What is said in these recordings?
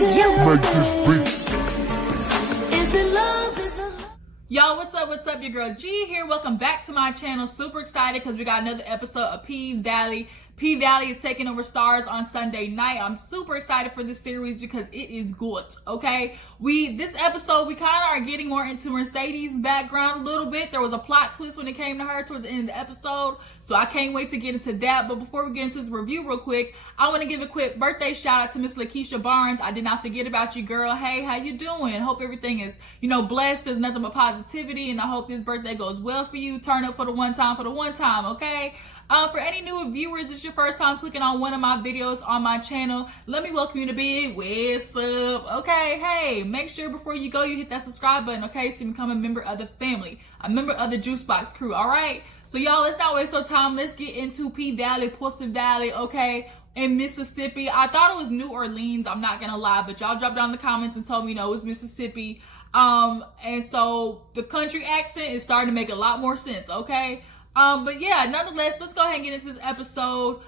Make this beat. Y'all, what's up? Your girl G here. Welcome back to my channel. Super excited because we got another episode of Pvalley. Pvalley is taking over STARZ on Sunday night. I'm super excited for this series because it is good, okay? This episode, we kind of are getting more into Mercedes' background a little bit. There was a plot twist when it came to her towards the end of the episode, so I can't wait to get into that. But before we get into this review real quick, I want to give a quick birthday shout out to Miss Lakeisha Barnes. I did not forget about you, girl. Hey, how you doing? Hope everything is, blessed. There's nothing but positivity, and I hope this birthday goes well for you. Turn up for the one time, okay? For any new viewers, it's your first time clicking on one of my videos on my channel, let me welcome you to Big What's Up, okay? Hey, make sure before you go, you hit that subscribe button, okay? So you become a member of the family, a member of the Juice Box crew, all right? So y'all, let's not waste no time. Let's get into Pvalley, Pussy Valley, okay? In Mississippi. I thought it was New Orleans, I'm not gonna lie, but y'all dropped down in the comments and told me no, it was Mississippi. And so the country accent is starting to make a lot more sense, okay? But yeah, nonetheless, let's go ahead and get into this episode.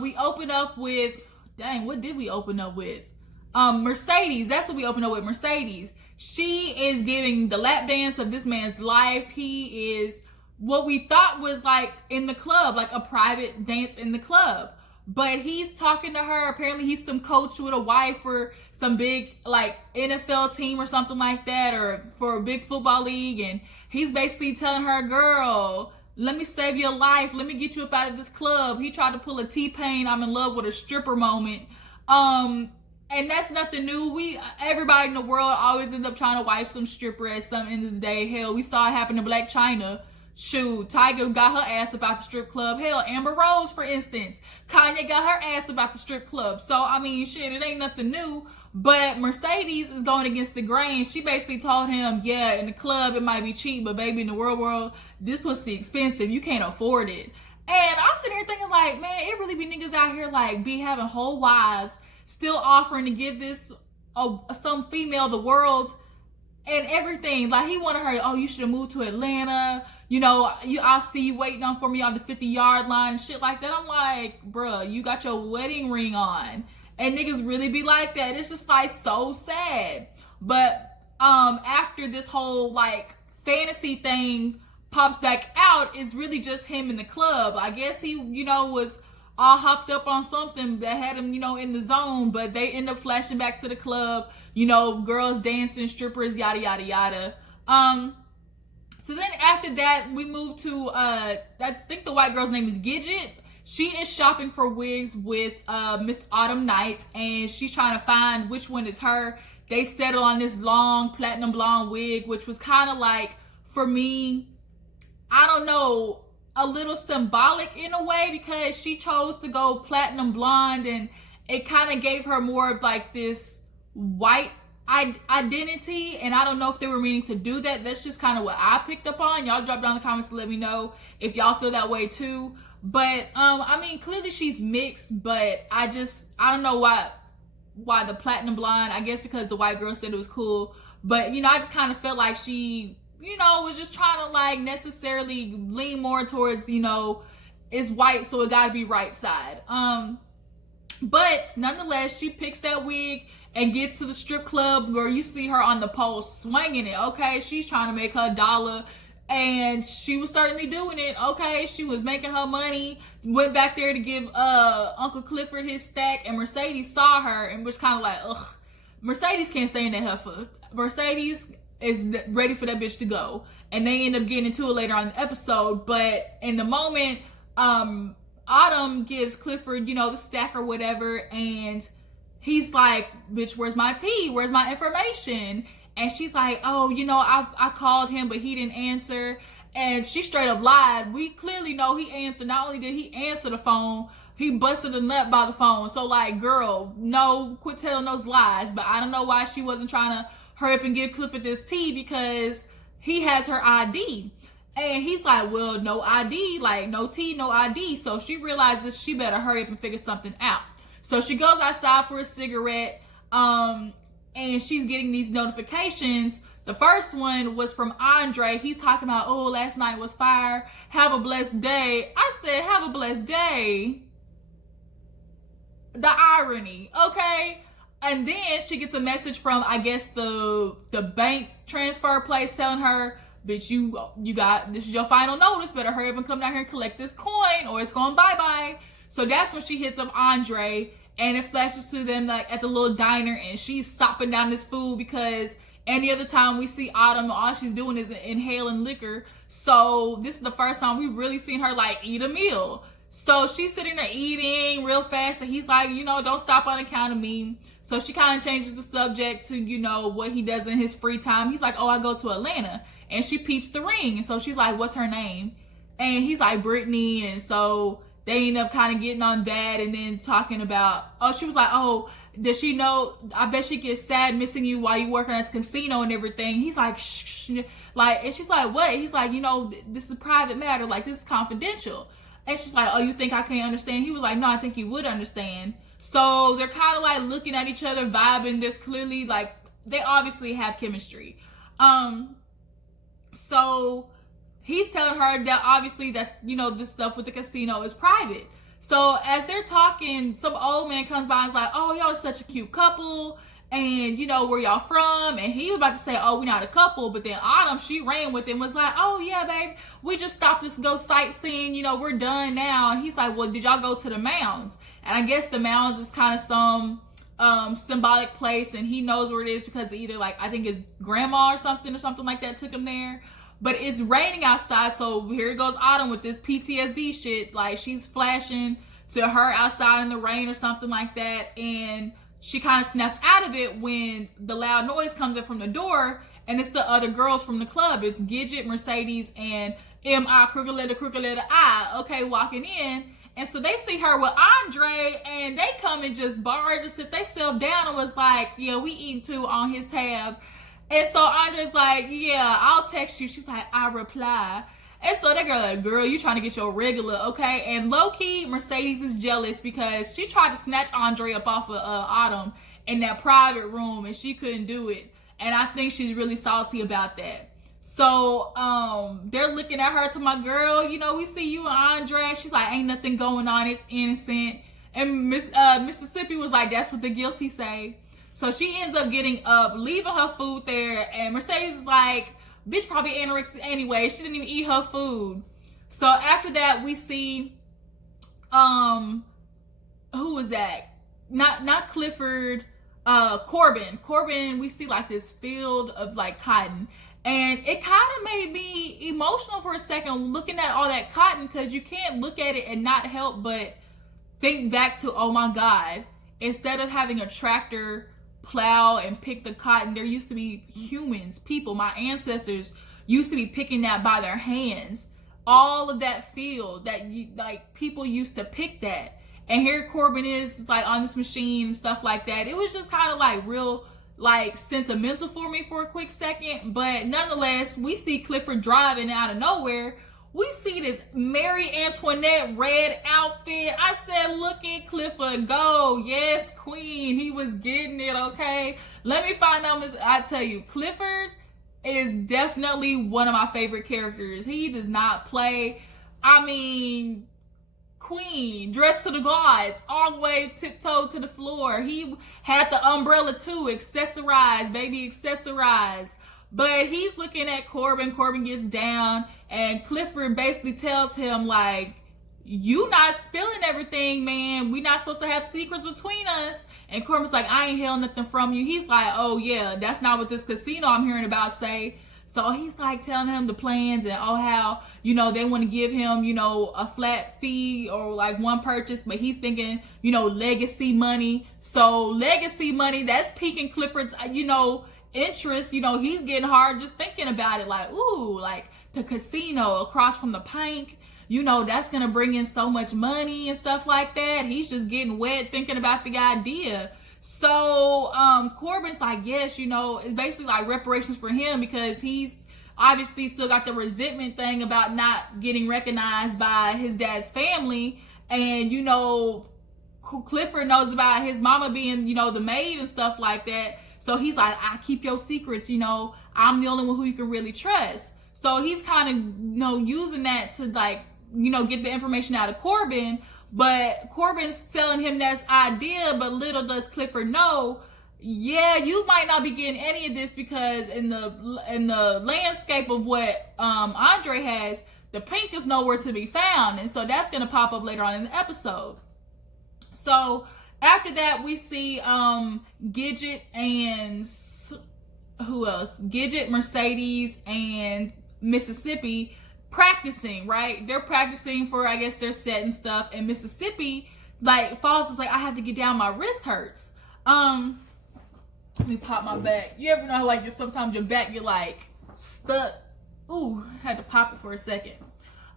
We open up with, dang, what did we open up with? Mercedes, that's what we open up with, Mercedes. She is giving the lap dance of this man's life. He is what we thought was like in the club, like a private dance in the club. But he's talking to her. Apparently he's some coach with a wife for some big like NFL team or something like that, or for a big football league. And he's basically telling her, girl, let me save your life. Let me get you up out of this club. He tried to pull a T-Pain, I'm in love with a stripper moment. And that's nothing new. Everybody in the world always ends up trying to wife some stripper at some end of the day. Hell, we saw it happen to Black China. Shoot, Tiger got her ass about the strip club. Hell, Amber Rose, for instance. Kanye got her ass about the strip club. So, I mean, shit, it ain't nothing new. But Mercedes is going against the grain. She basically told him, yeah, in the club it might be cheap, but baby, in the real world, this pussy expensive. You can't afford it. And I'm sitting here thinking like, man, it really be niggas out here like be having whole wives still offering to give this some female the world and everything. Like he wanted her, oh, you should have moved to Atlanta. I'll see you waiting on for me on the 50-yard line and shit like that. I'm like, bruh, you got your wedding ring on. And niggas really be like that. It's just like so sad. But after this whole like fantasy thing pops back out, it's really just him in the club. I guess he, was all hopped up on something that had him, in the zone. But they end up flashing back to the club. Girls dancing, strippers, yada yada yada. So then after that, we move to I think the white girl's name is Gidget. She is shopping for wigs with Miss Autumn Night, and she's trying to find which one is her. They settle on this long platinum blonde wig, which was kind of like, for me, I don't know, a little symbolic in a way, because she chose to go platinum blonde, and it kind of gave her more of like this white identity, and I don't know if they were meaning to do that. That's just kind of what I picked up on. Y'all drop down in the comments to let me know if y'all feel that way too. But I mean, clearly she's mixed, but I don't know why the platinum blonde. I guess because the white girl said it was cool, but I just kind of felt like she was just trying to like necessarily lean more towards it's white, so it got to be right side. But nonetheless, she picks that wig and gets to the strip club where you see her on the pole swinging it. Okay, she's trying to make her $1. And she was certainly doing it, okay? She was making her money, went back there to give Uncle Clifford his stack, and Mercedes saw her and was kind of like, ugh, Mercedes can't stay in that heifer. Mercedes is ready for that bitch to go. And they end up getting into it later on in the episode, but in the moment, Autumn gives Clifford, the stack or whatever, and he's like, bitch, where's my tea? Where's my information? And she's like, oh, I called him, but he didn't answer. And she straight up lied. We clearly know he answered. Not only did he answer the phone, he busted a nut by the phone. So, like, girl, no, quit telling those lies. But I don't know why she wasn't trying to hurry up and give Clifford this tea, because he has her ID. And he's like, well, no ID, like, no tea, no ID. So she realizes she better hurry up and figure something out. So she goes outside for a cigarette. And she's getting these notifications. The first one was from Andre. He's talking about, oh, last night was fire. Have a blessed day. I said, have a blessed day. The irony, okay? And then she gets a message from, I guess, the bank transfer place telling her, bitch, you got, this is your final notice, better hurry up and come down here and collect this coin or it's going bye-bye. So that's when she hits up Andre, and it flashes to them like at the little diner, and she's sopping down this food because any other time we see Autumn, all she's doing is inhaling liquor. So this is the first time we've really seen her like eat a meal. So she's sitting there eating real fast, and he's like, you know, don't stop on account of me. So she kind of changes the subject to, you know, what he does in his free time. He's like, oh, I go to Atlanta. And she peeps the ring. And so she's like, what's her name? And he's like, Brittany. And so they end up kind of getting on that and then talking about, oh, she was like, oh, does she know? I bet she gets sad missing you while you working at the casino and everything. He's like, shh. Like, and she's like, what? He's like, you know, this is a private matter. Like, this is confidential. And she's like, oh, you think I can't understand? He was like, no, I think you would understand. So they're kind of like looking at each other, vibing. There's clearly like, they obviously have chemistry. So he's telling her that obviously that, you know, this stuff with the casino is private. So as they're talking, some old man comes by and is like, oh, y'all are such a cute couple. And, you know, where y'all from? And he was about to say, oh, we're not a couple. But then Autumn, she ran with him, was like, oh, yeah, babe, we just stopped to go sightseeing. You know, we're done now. And he's like, well, did y'all go to the mounds? And I guess the mounds is kind of some symbolic place. And he knows where it is because either, like, I think it's grandma or something like that took him there. But it's raining outside. So here goes Autumn with this PTSD shit. Like, she's flashing to her outside in the rain or something like that. And she kind of snaps out of it when the loud noise comes in from the door, and it's the other girls from the club. It's Gidget, Mercedes, and M.I. crooked letter I, okay, walking in. And so they see her with Andre, and they come and just barge and sit themselves down and was like, yeah, we eating too on his tab. And so Andre's like, yeah, I'll text you. She's like, I reply. And so that girl like, girl, you trying to get your regular, okay? And low-key, Mercedes is jealous because she tried to snatch Andre up off of Autumn in that private room, and she couldn't do it. And I think she's really salty about that. So they're looking at her to my girl, you know, we see you and Andre. She's like, ain't nothing going on. It's innocent. And Mississippi was like, that's what the guilty say. So she ends up getting up, leaving her food there. And Mercedes is like, bitch probably anorexic anyway. She didn't even eat her food. So after that, we see, who was that? Not Clifford, Corbin. Corbin, we see like this field of like cotton. And it kind of made me emotional for a second looking at all that cotton, because you can't look at it and not help but think back to, oh my God, instead of having a tractor plow and pick the cotton, there used to be humans, people, my ancestors used to be picking that by their hands. All of that field that like people used to pick that, and here Corbin is like on this machine and stuff like that. It was just kind of like real like sentimental for me for a quick second. But nonetheless, we see Clifford driving out of nowhere. We see this Mary Antoinette red outfit. I said, look at Clifford go. Yes, queen. He was getting it, okay? Let me find out. I tell you, Clifford is definitely one of my favorite characters. He does not play. I mean, queen, dressed to the gods, all the way tiptoed to the floor. He had the umbrella too, accessorized, baby, accessorized. But he's looking at Corbin. Corbin gets down, and Clifford basically tells him, like, you not spilling everything, man. We not supposed to have secrets between us. And Corbin's like, I ain't held nothing from you. He's like, oh, yeah, that's not what this casino I'm hearing about say. So he's like telling him the plans and, oh, how, you know, they want to give him, you know, a flat fee or like one purchase. But he's thinking, you know, legacy money. So legacy money, that's piquing Clifford's, you know, interest. You know, he's getting hard just thinking about it, like, ooh, like the casino across from the Pink, you know, that's gonna bring in so much money and stuff like that. He's just getting wet thinking about the idea. So Corbin's like, yes, you know, it's basically like reparations for him because he's obviously still got the resentment thing about not getting recognized by his dad's family. And, you know, Clifford knows about his mama being, you know, the maid and stuff like that. So he's like, I keep your secrets, you know, I'm the only one who you can really trust. So he's kind of, you know, using that to like, you know, get the information out of Corbin. But Corbin's telling him that's idea, but little does Clifford know, yeah, you might not be getting any of this because in the landscape of what Andre has, the pink is nowhere to be found, and so that's gonna pop up later on in the episode. So after that, we see Gidget and who else? Gidget, Mercedes, and Mississippi practicing, right? They're practicing for, I guess, their set and stuff, and Mississippi like falls is like, I have to get down, my wrist hurts. Let me pop my back. You ever know like sometimes your back get like stuck? Ooh, had to pop it for a second.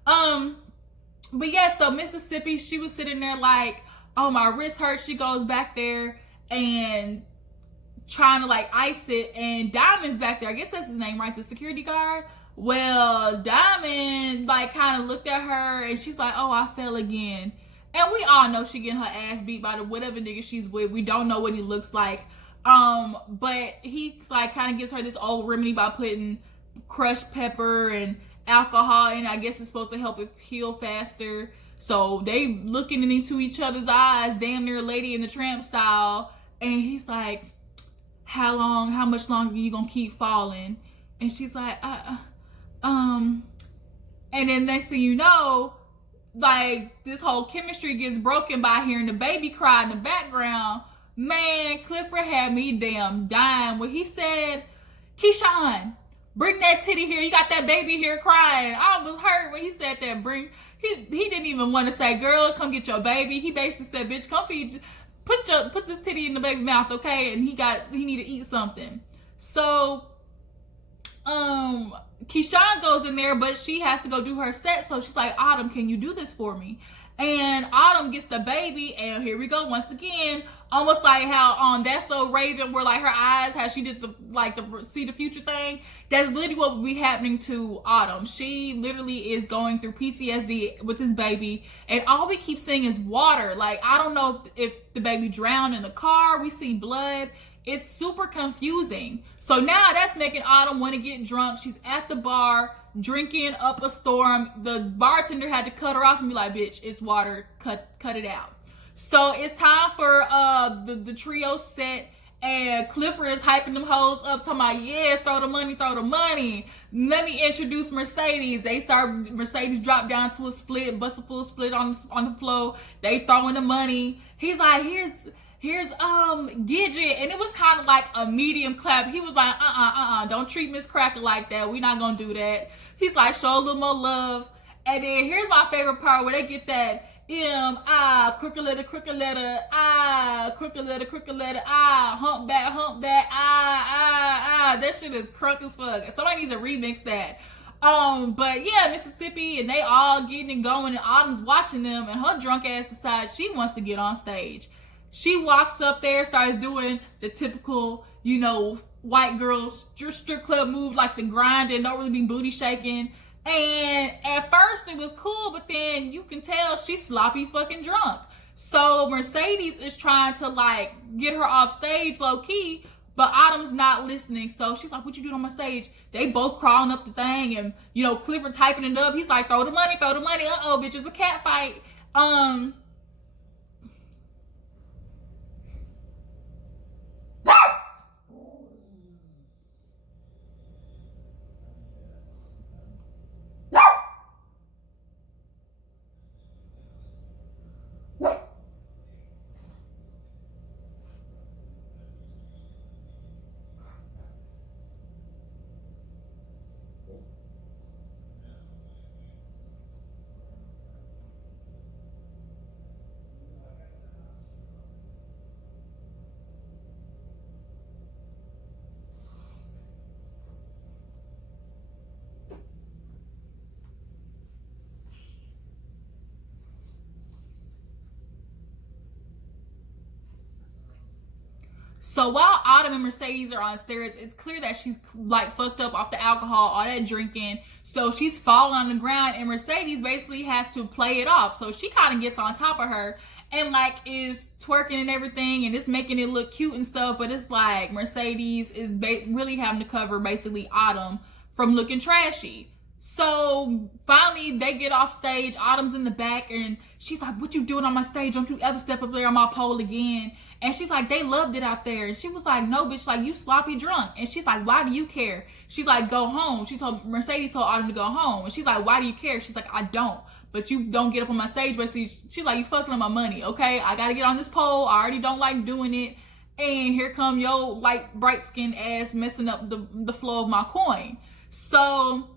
But yeah, so Mississippi, she was sitting there like, oh, my wrist hurts. She goes back there and trying to like ice it, and Diamond's back there. I guess that's his name, right? The security guard. Well, Diamond like kind of looked at her and she's like, oh, I fell again. And we all know she getting her ass beat by the whatever nigga she's with. We don't know what he looks like. But he's like kind of gives her this old remedy by putting crushed pepper and alcohol in. I guess it's supposed to help it heal faster. So they looking into each other's eyes, damn near Lady in the Tramp style. And he's like, how much longer are you gonna keep falling? And she's like, and then next thing you know, like this whole chemistry gets broken by hearing the baby cry in the background. Man, Clifford had me damn dying when he said, Keyshawn, bring that titty here. You got that baby here crying. I was hurt when he said that. He didn't even want to say, girl, come get your baby. He basically said, bitch, come feed. Put this titty in the baby mouth, okay? And he need to eat something. So, Keyshawn goes in there, but she has to go do her set. So she's like, Autumn, can you do this for me? And Autumn gets the baby, and here we go once again, almost like how on That's So Raven, where like her eyes, how she did the see the future thing. That's literally what would be happening to Autumn. She literally is going through PTSD with this baby, and all we keep seeing is water. Like, I don't know if the baby drowned in the car. We see blood. It's super confusing. So now that's making Autumn want to get drunk. She's at the bar drinking up a storm. The bartender had to cut her off and be like, bitch, it's water, cut it out. So it's time for the trio set, and Clifford is hyping them hoes up, talking about, yes, throw the money. Let me introduce Mercedes. Mercedes drop down to a split, bust a full split on the floor. They throwing the money. He's like, here's Gidget, and it was kind of like a medium clap. He was like, don't treat Miss Cracker like that. We're not gonna do that. He's like, show a little more love. And then here's my favorite part where they get that crooked letter, crooked letter, humpback, that shit is crunk as fuck. Somebody needs to remix that. But yeah, Mississippi, and they all getting it going, and Autumn's watching them, and her drunk ass decides she wants to get on stage. She walks up there, starts doing the typical, white girls strip club move, like the grind and don't really be booty shaking. And at first it was cool, but then you can tell she's sloppy fucking drunk. So Mercedes is trying to like get her off stage low key, but Autumn's not listening. So she's like, what you doing on my stage? They both crawling up the thing, and Clifford typing it up. He's like, throw the money. Uh-oh, bitch, it's a cat fight. So while Autumn and Mercedes are on stairs, it's clear that she's like fucked up off the alcohol, all that drinking. So she's falling on the ground, and Mercedes basically has to play it off. So she kind of gets on top of her and like is twerking and everything, and it's making it look cute and stuff. But it's like Mercedes is really having to cover basically Autumn from looking trashy. So finally they get off stage. Autumn's in the back and she's like, what you doing on my stage? Don't you ever step up there on my pole again. And she's like, they loved it out there. And she was like, no, bitch, like, you sloppy drunk. And she's like, why do you care? She's like, go home. Mercedes told Autumn to go home. And she's like, why do you care? She's like, I don't. But you don't get up on my stage. Basically, she's like, you fucking up my money, okay? I gotta get on this pole. I already don't like doing it. And here come your light, bright skinned ass messing up the flow of my coin. So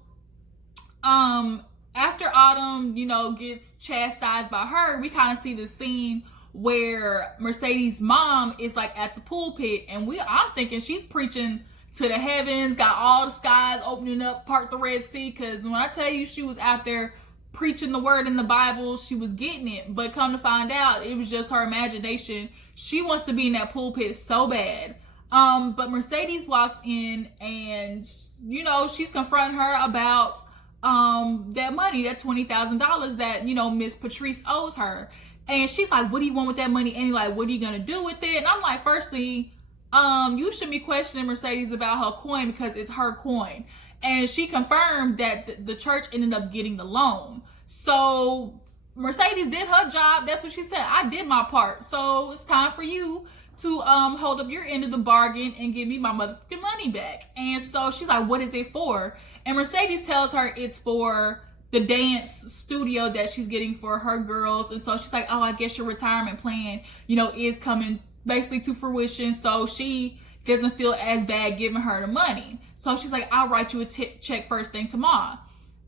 after Autumn, you know, gets chastised by her, we kind of see the scene where Mercedes' mom is like at the pulpit, and I'm thinking she's preaching to the heavens, got all the skies opening up, part the Red Sea, because when I tell you she was out there preaching the word in the Bible, she was getting it. But come to find out, it was just her imagination. She wants to be in that pulpit so bad. But Mercedes walks in and, you know, she's confronting her about that money, that $20,000 that, you know, Miss Patrice owes her. And she's like, what do you want with that money? And like, what are you gonna do with it? And I'm like, firstly, you should be questioning Mercedes about her coin because it's her coin. And she confirmed that the church ended up getting the loan. So Mercedes did her job. That's what she said. I did my part. So it's time for you to hold up your end of the bargain and give me my motherfucking money back. And so she's like, what is it for? And Mercedes tells her it's for the dance studio that she's getting for her girls. And so she's like, oh, I guess your retirement plan, you know, is coming basically to fruition. So she doesn't feel as bad giving her the money. So she's like, I'll write you a check first thing tomorrow.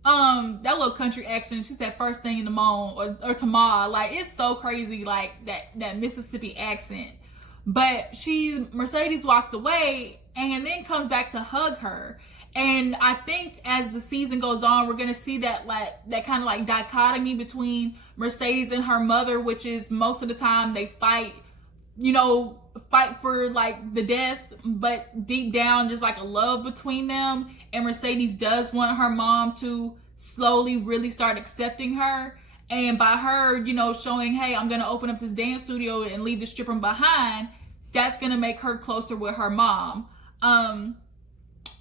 That little country accent, she said first thing in the morning or tomorrow. Like, it's so crazy, like that Mississippi accent. But Mercedes walks away and then comes back to hug her. And I think as the season goes on, we're gonna see that kind of like dichotomy between Mercedes and her mother, which is most of the time they fight for like the death, but deep down there's like a love between them. And Mercedes does want her mom to slowly really start accepting her. And by her, you know, showing, hey, I'm gonna open up this dance studio and leave the stripper behind, that's gonna make her closer with her mom.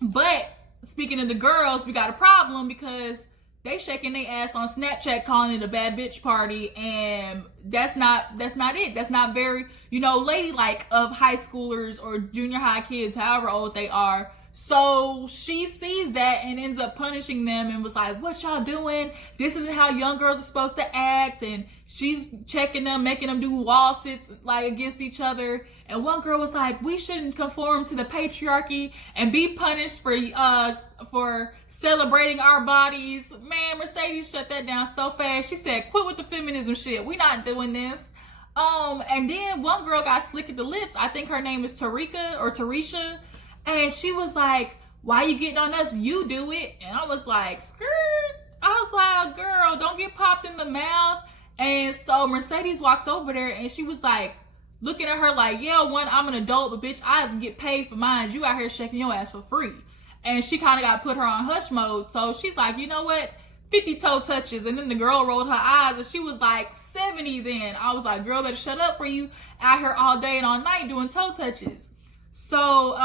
But speaking of the girls, we got a problem because they shaking their ass on Snapchat calling it a bad bitch party, and that's not it. That's not very, you know, ladylike of high schoolers or junior high kids, however old they are. So she sees that and ends up punishing them and was like, what y'all doing? This isn't how young girls are supposed to act. And she's checking them, making them do wall sits like against each other. And one girl was like, we shouldn't conform to the patriarchy and be punished for celebrating our bodies. Man, Mercedes shut that down so fast. She said, quit with the feminism shit. We not doing this. And then one girl got slick at the lips. I think her name is Tarika or Tarisha. And she was like, why you getting on us? You do it. And I was like, skirt. I was like, girl, don't get popped in the mouth. And so Mercedes walks over there and she was like, looking at her like, yeah, one, I'm an adult, but bitch, I get paid for mine. You out here shaking your ass for free. And she kind of got put her on hush mode. So she's like, you know what? 50 toe touches. And then the girl rolled her eyes and she was like 70 then. I was like, girl, better shut up for you out here all day and all night doing toe touches. So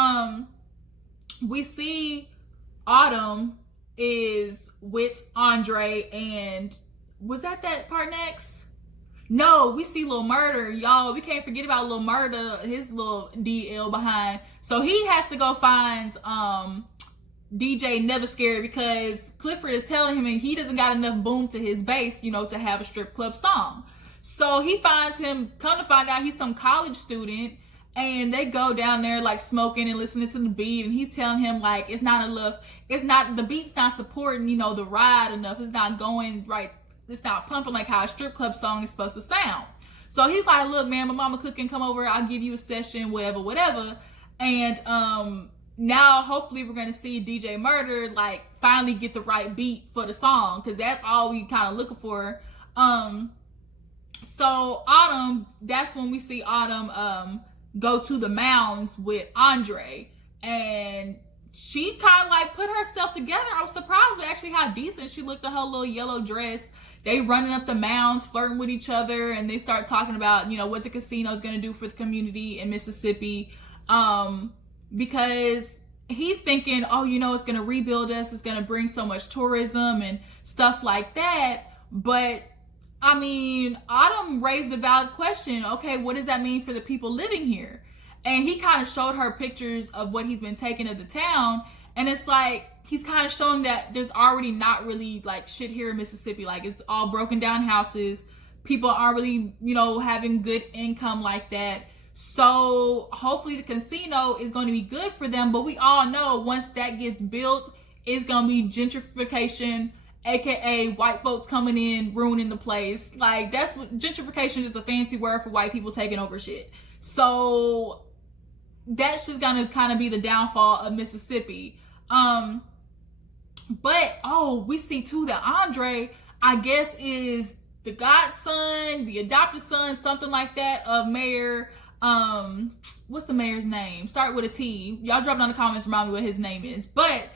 we see Autumn is with Andre, and was that part next? No, we see Lil Murder, y'all. We can't forget about Lil Murder, his little DL behind. So he has to go find DJ Never Scared because Clifford is telling him and he doesn't got enough boom to his bass, you know, to have a strip club song. So he finds him, come to find out he's some college student. And they go down there like smoking and listening to the beat, and he's telling him like the beat's not supporting, you know, the ride enough. It's not going right. It's not pumping like how a strip club song is supposed to sound. So he's like, look, man, my mama cooking, come over, I'll give you a session, whatever. And now hopefully we're gonna see DJ Murder like finally get the right beat for the song, because that's all we kind of looking for. So Autumn, that's when we see Autumn go to the mounds with Andre, and she kind of like put herself together. I was surprised with actually how decent she looked in her little yellow dress. They running up the mounds, flirting with each other, and they start talking about, you know, what the casino is going to do for the community in Mississippi, because he's thinking, oh, it's going to rebuild us. It's going to bring so much tourism and stuff like that. But I mean, Autumn raised a valid question. Okay, what does that mean for the people living here? And he kind of showed her pictures of what he's been taking of the town. And it's like, he's kind of showing that there's already not really like shit here in Mississippi. Like, it's all broken down houses. People aren't really, having good income like that. So hopefully the casino is going to be good for them. But we all know once that gets built, it's going to be gentrification, aka white folks coming in, ruining the place. Like, that's what gentrification is, a fancy word for white people taking over shit. So that's just gonna kind of be the downfall of Mississippi. But we see too that Andre, I guess, is the godson, the adopted son, something like that, of Mayor, what's the mayor's name? Start with a T. Y'all drop down in the comments, remind me what his name is. But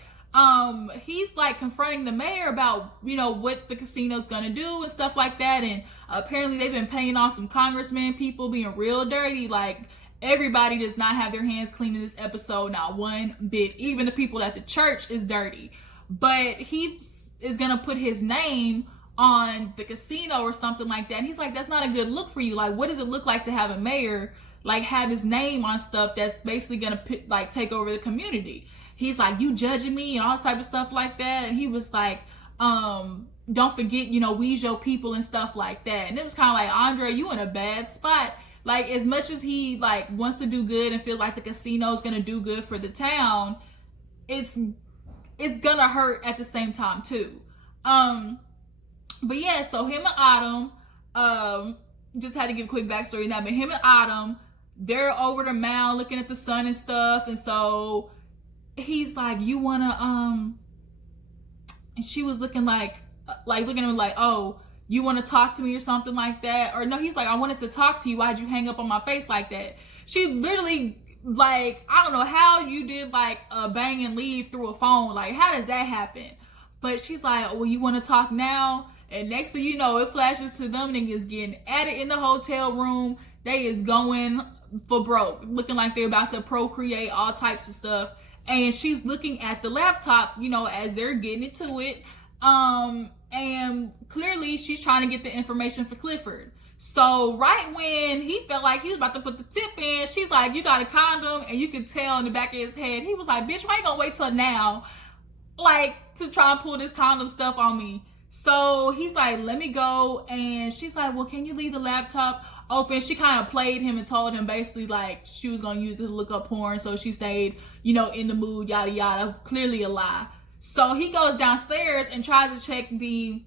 he's like confronting the mayor about, what the casino's gonna do and stuff like that. And apparently they've been paying off some congressmen, people being real dirty. Like, everybody does not have their hands clean in this episode, not one bit. Even the people at the church is dirty. But he is gonna put his name on the casino or something like that. And he's like, that's not a good look for you. Like, what does it look like to have a mayor like have his name on stuff that's basically gonna like take over the community? He's like, you judging me and all type of stuff like that. And he was like, don't forget, we's your people and stuff like that. And it was kind of like, Andre, you in a bad spot. Like, as much as he like wants to do good and feels like the casino is gonna do good for the town, it's gonna hurt at the same time too. But yeah, so him and Autumn, just had to give a quick backstory now, but him and Autumn, they're over the mound looking at the sun and stuff. And so he's like, you wanna, and she was looking like looking at him like, oh, you want to talk to me or something like that? Or no, he's like, I wanted to talk to you. Why'd you hang up on my face like that? She literally, like, I don't know how you did like a bang and leave through a phone. Like, how does that happen? But she's like, well, you want to talk now? And next thing you know, it flashes to them niggas getting at it in the hotel room. They is going for broke, looking like they're about to procreate, all types of stuff. And she's looking at the laptop, as they're getting into it. And clearly she's trying to get the information for Clifford. So right when he felt like he was about to put the tip in, she's like, you got a condom? And you could tell in the back of his head, he was like, bitch, why you gonna wait till now, like, to try and pull this condom stuff on me? So he's like, let me go. And she's like, well, can you leave the laptop open? She kind of played him and told him basically like she was gonna use it to look up porn, so she stayed, in the mood, yada yada. Clearly a lie. So he goes downstairs and tries to check the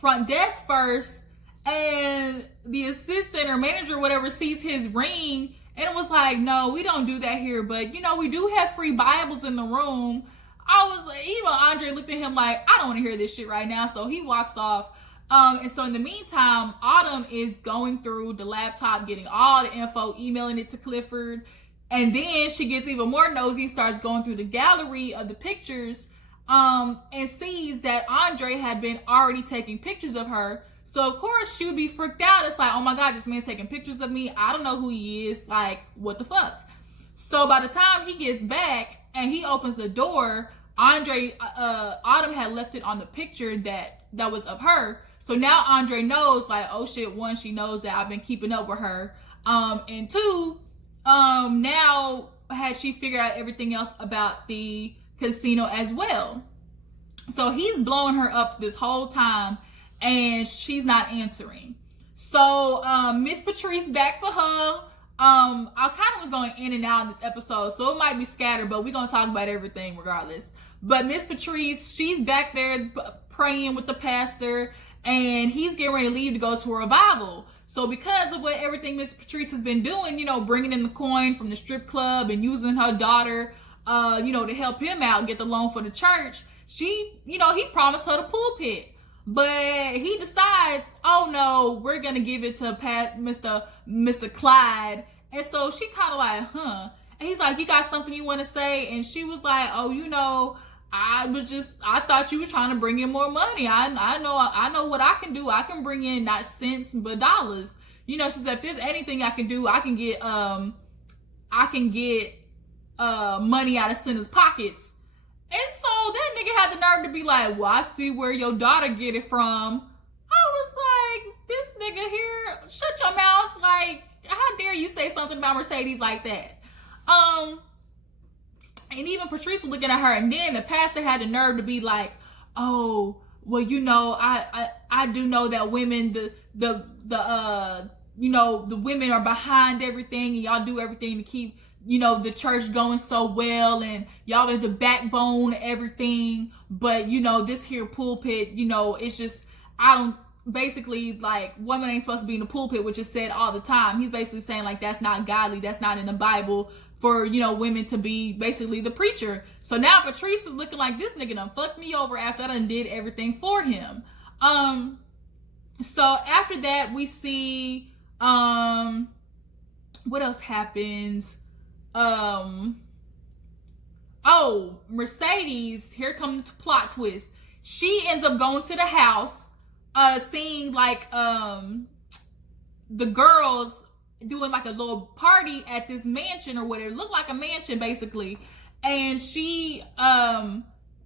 front desk first, and the assistant or manager or whatever sees his ring, and it was like, no, we don't do that here, but we do have free Bibles in the room. I was like, even Andre looked at him like, I don't want to hear this shit right now. So he walks off. And so in the meantime, Autumn is going through the laptop, getting all the info, emailing it to Clifford. And then she gets even more nosy, starts going through the gallery of the pictures, and sees that Andre had been already taking pictures of her. So of course she would be freaked out. It's like, oh my God, this man's taking pictures of me. I don't know who he is. Like, what the fuck? So by the time he gets back and he opens the door, Autumn had left it on the picture that was of her. So now Andre knows, like, oh shit, one, she knows that I've been keeping up with her. And two, now had she figured out everything else about the casino as well. So he's blowing her up this whole time and she's not answering. So Miss Patrice, back to her. I kind of was going in and out in this episode, so it might be scattered, but we're going to talk about everything regardless. But Miss Patrice, she's back there praying with the pastor, and he's getting ready to leave to go to a revival. So because of everything Miss Patrice has been doing, bringing in the coin from the strip club and using her daughter, to help him out, get the loan for the church, he promised her the pulpit. But he decides, oh no, we're going to give it to Mr. Clyde. And so she kind of like, huh. And he's like, you got something you want to say? And she was like, oh, I thought you was trying to bring in more money. I know what I can do. I can bring in not cents, but dollars. She said, if there's anything I can do, I can get money out of Cinna's pockets. And so that nigga had the nerve to be like, well, I see where your daughter get it from. I was like, this nigga here, shut your mouth. Like, how dare you say something about Mercedes like that? And even Patrice was looking at her, and then the pastor had the nerve to be like, oh, well, you know, I do know that women, you know, the women are behind everything, and y'all do everything to keep, you know, the church going so well, and y'all are the backbone of everything. But, you know, this here pulpit, you know, it's just, basically, like, women ain't supposed to be in the pulpit, which is said all the time. He's basically saying, like, that's not godly, that's not in the Bible for, you know, women to be basically the preacher. So now Patrice is looking like, this nigga done fucked me over after I done did everything for him. So after that, we see, what else happens? Oh, Mercedes, here comes the plot twist. She ends up going to the house, seeing like the girls doing like a little party at this mansion or whatever. It looked like a mansion basically. And she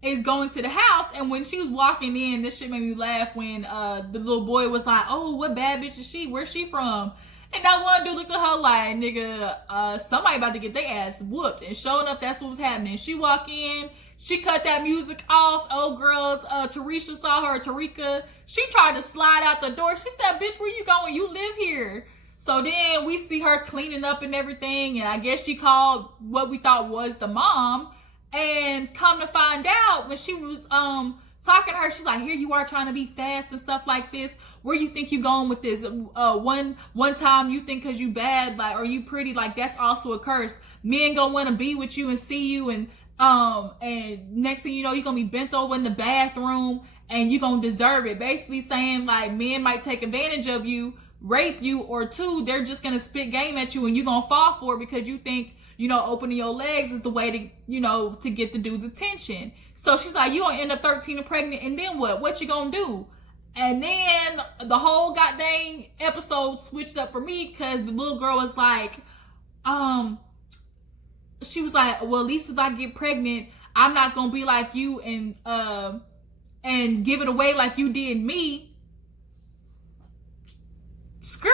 is going to the house, and when she was walking in, this shit made me laugh when the little boy was like, oh, what bad bitch is she? Where's she from? And that one dude looked at her like, nigga, somebody about to get their ass whooped. And sure enough, that's what was happening. She walked in, she cut that music off. Old girl, Tarisha saw her, Tarika. She tried to slide out the door. She said, bitch, where you going? You live here. So then we see her cleaning up and everything. And I guess she called what we thought was the mom. And come to find out, when she was talking to her, she's like, here you are trying to be fast and stuff like this. Where you think you going with this? One time you think because you bad, like, or you pretty, like, that's also a curse. Men gonna want to be with you and see you, and next thing you know, you're gonna be bent over in the bathroom and you're gonna deserve it. Basically saying, like, men might take advantage of you, rape you, or two, they're just gonna spit game at you and you're gonna fall for it because you think, you know, opening your legs is the way to, you know, to get the dude's attention. So she's like, you gonna end up 13 and pregnant, and then what? What you gonna do? And then the whole goddamn episode switched up for me because the little girl was like, she was like, well, at least if I get pregnant, I'm not gonna be like you and give it away like you did me. Skirt?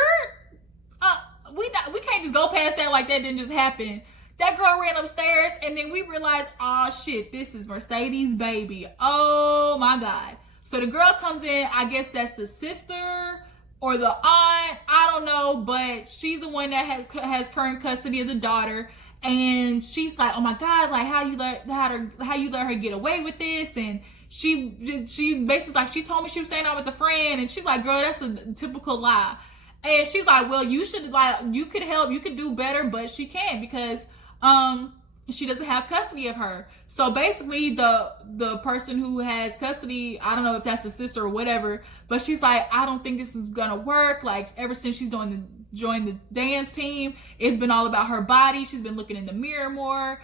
We can't just go past that like that didn't just happen. That girl ran upstairs, and then we realized, oh shit, this is Mercedes' baby. Oh my God. So the girl comes in, I guess that's the sister or the aunt, I don't know, but she's the one that has current custody of the daughter. And she's like, oh my God, like, how you let her get away with this? And she basically, like, she told me she was staying out with a friend, and she's like, girl, that's a typical lie. And she's like, well, you should, like, you could help, you could do better, but she can't because she doesn't have custody of her. So basically the person who has custody, I don't know if that's the sister or whatever, but she's like, I don't think this is gonna work. Like, ever since she's joined the dance team, it's been all about her body. She's been looking in the mirror more.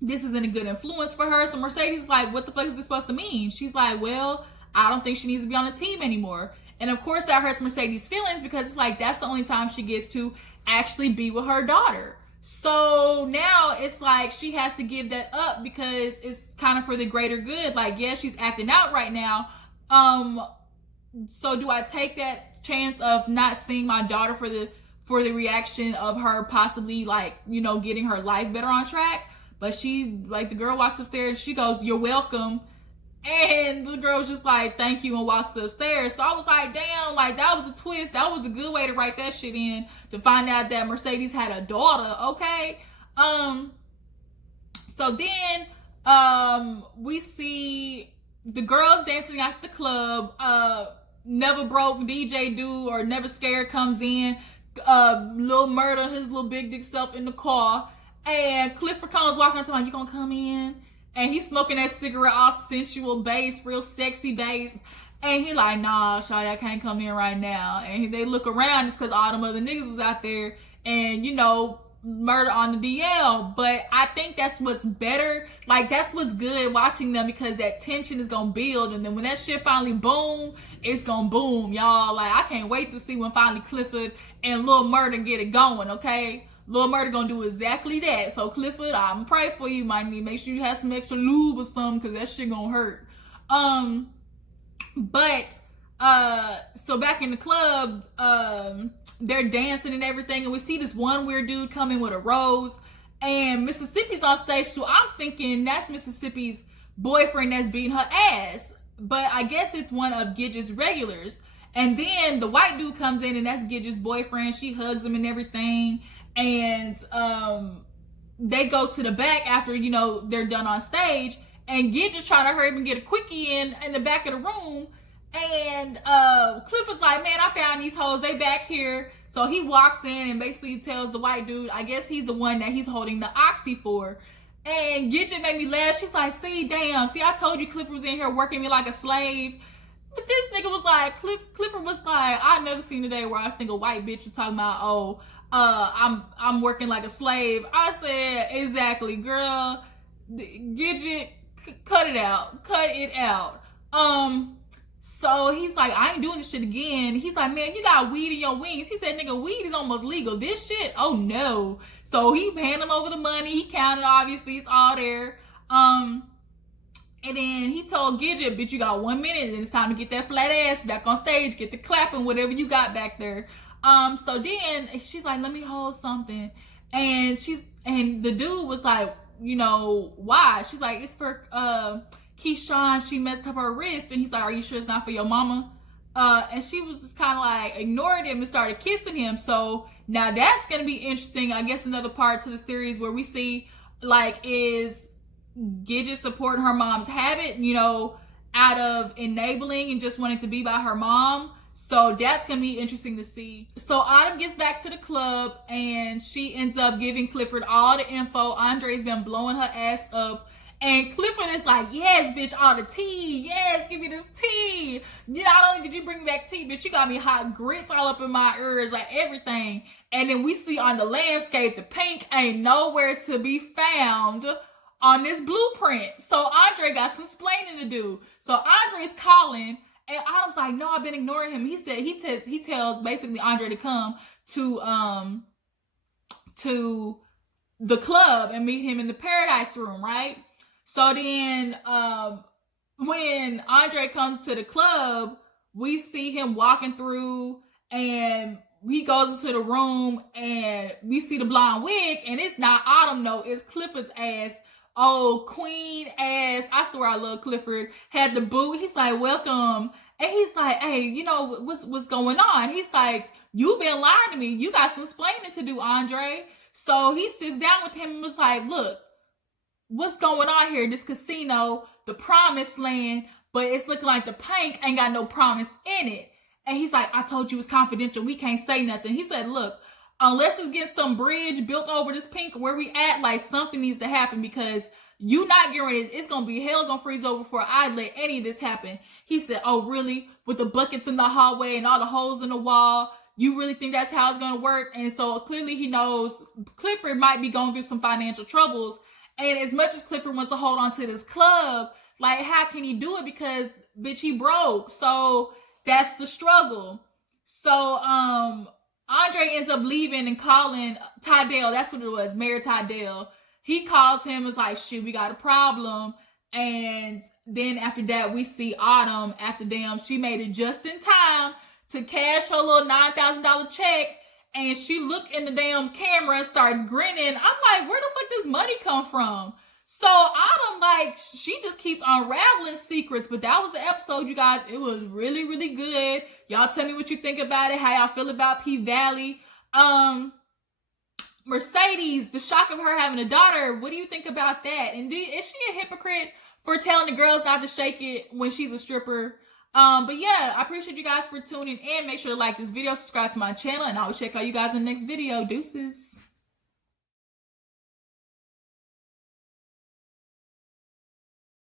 This isn't a good influence for her. So Mercedes is like, what the fuck is this supposed to mean? She's like, well, I don't think she needs to be on the team anymore. And of course that hurts Mercedes' feelings because it's like, that's the only time she gets to actually be with her daughter. So now it's like she has to give that up because it's kind of for the greater good. Like, yeah, she's acting out right now. So do I take that chance of not seeing my daughter for the reaction of her possibly, like, you know, getting her life better on track? But she, like, the girl walks upstairs, she goes, you're welcome. And the girl's just like, thank you, and walks upstairs. So I was like, damn, like, that was a twist. That was a good way to write that shit in, to find out that Mercedes had a daughter, okay? So then we see the girls dancing at the club. Never Broke DJ dude, or Never Scared, comes in. Lil Murder, his little big dick self in the car. And Clifford comes walking up to him, you gonna come in? And he's smoking that cigarette, all sensual bass, real sexy bass. And he like, nah, shawty, I can't come in right now. And they look around, it's because all them other niggas was out there. And, you know, Murder on the DL. But I think that's what's better. Like, that's what's good watching them, because that tension is going to build. And then when that shit finally boom, it's going to boom, y'all. Like, I can't wait to see when finally Clifford and Lil Murder get it going, okay? Lil Murder gonna do exactly that. So Clifford, I'm praying for you. Might need to make sure you have some extra lube or something, because that shit gonna hurt. But so back in the club, they're dancing and everything, and we see this one weird dude coming with a rose, and Mississippi's on stage, so I'm thinking that's Mississippi's boyfriend that's beating her ass. But I guess it's one of Gidget's regulars. And then the white dude comes in, and that's Gidget's boyfriend. She hugs him and everything. And they go to the back after, you know, they're done on stage. And Gidget's trying to hurry up and get a quickie in the back of the room. And Clifford's like, man, I found these hoes. They back here. So he walks in and basically tells the white dude, I guess he's the one that he's holding the oxy for. And Gidget made me laugh. She's like, see, I told you Clifford was in here working me like a slave. But this nigga was like, Clifford was like, I never seen a day where I think a white bitch was talking about, oh, I'm working like a slave. I said, exactly, girl. Gidget, cut it out. So he's like, I ain't doing this shit again. He's like, man, you got weed in your wings. He said, nigga, weed is almost legal. This shit, oh no. So he handed him over the money. He counted, obviously, it's all there. And then he told Gidget, bitch, you got 1 minute, and it's time to get that flat ass back on stage, get the clapping, whatever you got back there. So then she's like, let me hold something. And the dude was like, you know, why? She's like, it's for Keyshawn, she messed up her wrist. And he's like, are you sure it's not for your mama? And she was just kind of like ignored him and started kissing him. So now that's going to be interesting. I guess another part to the series where we see, like, is Gidget supporting her mom's habit, you know, out of enabling and just wanting to be by her mom. So that's going to be interesting to see. So Autumn gets back to the club and she ends up giving Clifford all the info. Andre's been blowing her ass up. And Clifford is like, yes, bitch, all the tea. Yes, give me this tea. Not only did you bring me back tea, bitch, you got me hot grits all up in my ears, like everything. And then we see on the landscape, the pink ain't nowhere to be found on this blueprint. So Andre got some explaining to do. So Andre's calling, and Autumn's like, no, I've been ignoring him. He said he tells basically Andre to come to the club and meet him in the Paradise Room, right? So then when Andre comes to the club, we see him walking through, and he goes into the room, and we see the blonde wig, and it's not Autumn, no, it's Clifford's ass. Oh, queen ass. I swear I love Clifford. Had the boot. He's like, welcome. And he's like, hey, you know, what's going on? He's like, you've been lying to me. You got some explaining to do, Andre. So he sits down with him and was like, look, what's going on here? This casino, the promised land, but it's looking like the pink ain't got no promise in it. And he's like, I told you it's confidential. We can't say nothing. He said, look, unless it's get some bridge built over this pink where we at, like something needs to happen, because you not getting ready. It's going to be hell gonna freeze over before I let any of this happen. He said, oh, really? With the buckets in the hallway and all the holes in the wall, you really think that's how it's going to work? And so clearly he knows Clifford might be going through some financial troubles. And as much as Clifford wants to hold on to this club, like, how can he do it? Because, bitch, he broke. So that's the struggle. So, Andre ends up leaving and calling Tydale. That's what it was, Mayor Tydale. He calls him, was like, shit, we got a problem. And then after that, we see Autumn at the damn, she made it just in time to cash her little $9,000 check. And she looked in the damn camera and starts grinning. I'm like, where the fuck does money come from? So Autumn, like, she just keeps unraveling secrets. But that was the episode, you guys. It was really, really good. Y'all tell me what you think about it. How y'all feel about Pvalley. Mercedes, the shock of her having a daughter. What do you think about that? And is she a hypocrite for telling the girls not to shake it when she's a stripper? But yeah, I appreciate you guys for tuning in. Make sure to like this video, subscribe to my channel, and I will check out you guys in the next video. Deuces.